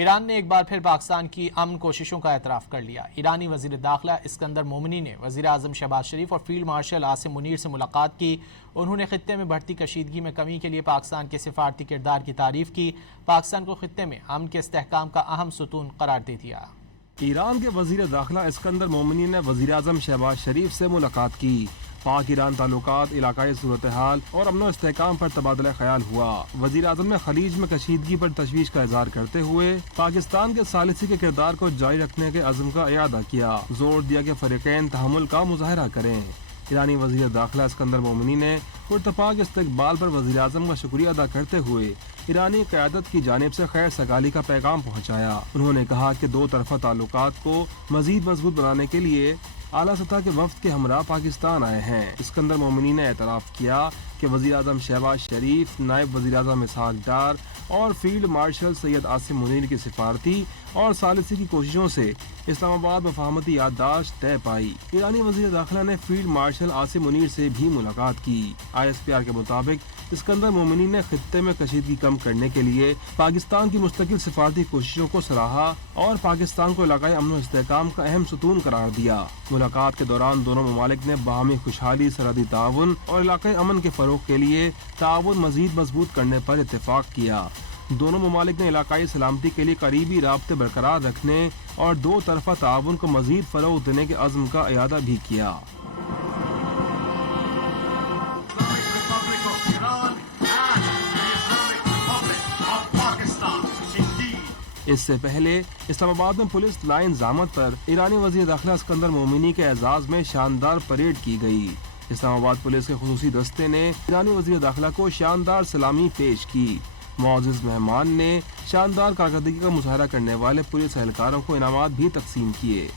ایران نے ایک بار پھر پاکستان کی امن کوششوں کا اعتراف کر لیا۔ ایرانی وزیر داخلہ اسکندر مومنی نے وزیر اعظم شہباز شریف اور فیلڈ مارشل عاصم منیر سے ملاقات کی۔ انہوں نے خطے میں بڑھتی کشیدگی میں کمی کے لیے پاکستان کے سفارتی کردار کی تعریف کی۔ پاکستان کو خطے میں امن کے استحکام کا اہم ستون قرار دے دیا۔ ایران کے وزیر داخلہ اسکندر مومنی نے وزیر اعظم شہباز شریف سے ملاقات کی۔ پاک ایران تعلقات، علاقائی صورتحال اور امن و استحکام پر تبادلہ خیال ہوا۔ وزیر اعظم نے خلیج میں کشیدگی پر تشویش کا اظہار کرتے ہوئے پاکستان کے ثالثی کے کردار کو جاری رکھنے کے عزم کا اعادہ کیا۔ زور دیا کہ فریقین تحمل کا مظاہرہ کریں۔ ایرانی وزیر داخلہ اسکندر مومنی نے پرتپاک استقبال پر وزیر اعظم کا شکریہ ادا کرتے ہوئے ایرانی قیادت کی جانب سے خیر سگالی کا پیغام پہنچایا۔ انہوں نے کہا کہ دو طرفہ تعلقات کو مزید مضبوط بنانے کے لیے اعلیٰ سطح کے وفد کے ہمراہ پاکستان آئے ہیں۔ اسکندر مومنی نے اعتراف کیا کہ وزیر اعظم شہباز شریف، نائب وزیر اعظم اسحاق ڈار اور فیلڈ مارشل سید عاصم منیر کی سفارتی اور ثالثی کی کوششوں سے اسلام آباد مفاہمتی یادداشت طے پائی۔ ایرانی وزیر داخلہ نے فیلڈ مارشل عاصم منیر سے بھی ملاقات کی۔ ISPR کے مطابق اسکندر مومنی نے خطے میں کشیدگی کم کرنے کے لیے پاکستان کی مستقل سفارتی کوششوں کو سراہا اور پاکستان کو علاقائی امن و استحکام کا اہم ستون قرار دیا۔ ملاقات کے دوران دونوں ممالک نے باہمی خوشحالی، سرحدی تعاون اور علاقائی امن کے فروغ کے لیے تعاون مزید مضبوط کرنے پر اتفاق کیا۔ دونوں ممالک نے علاقائی سلامتی کے لیے قریبی رابطے برقرار رکھنے اور دو طرفہ تعاون کو مزید فروغ دینے کے عزم کا اعادہ بھی کیا۔ اس سے پہلے اسلام آباد میں پولیس لائن ضامت پر ایرانی وزیر داخلہ اسکندر مومنی کے اعزاز میں شاندار پریڈ کی گئی۔ اسلام آباد پولیس کے خصوصی دستے نے ایرانی وزیر داخلہ کو شاندار سلامی پیش کی۔ معزز مہمان نے شاندار کارکردگی کا مظاہرہ کرنے والے پولیس اہلکاروں کو انعامات بھی تقسیم کیے۔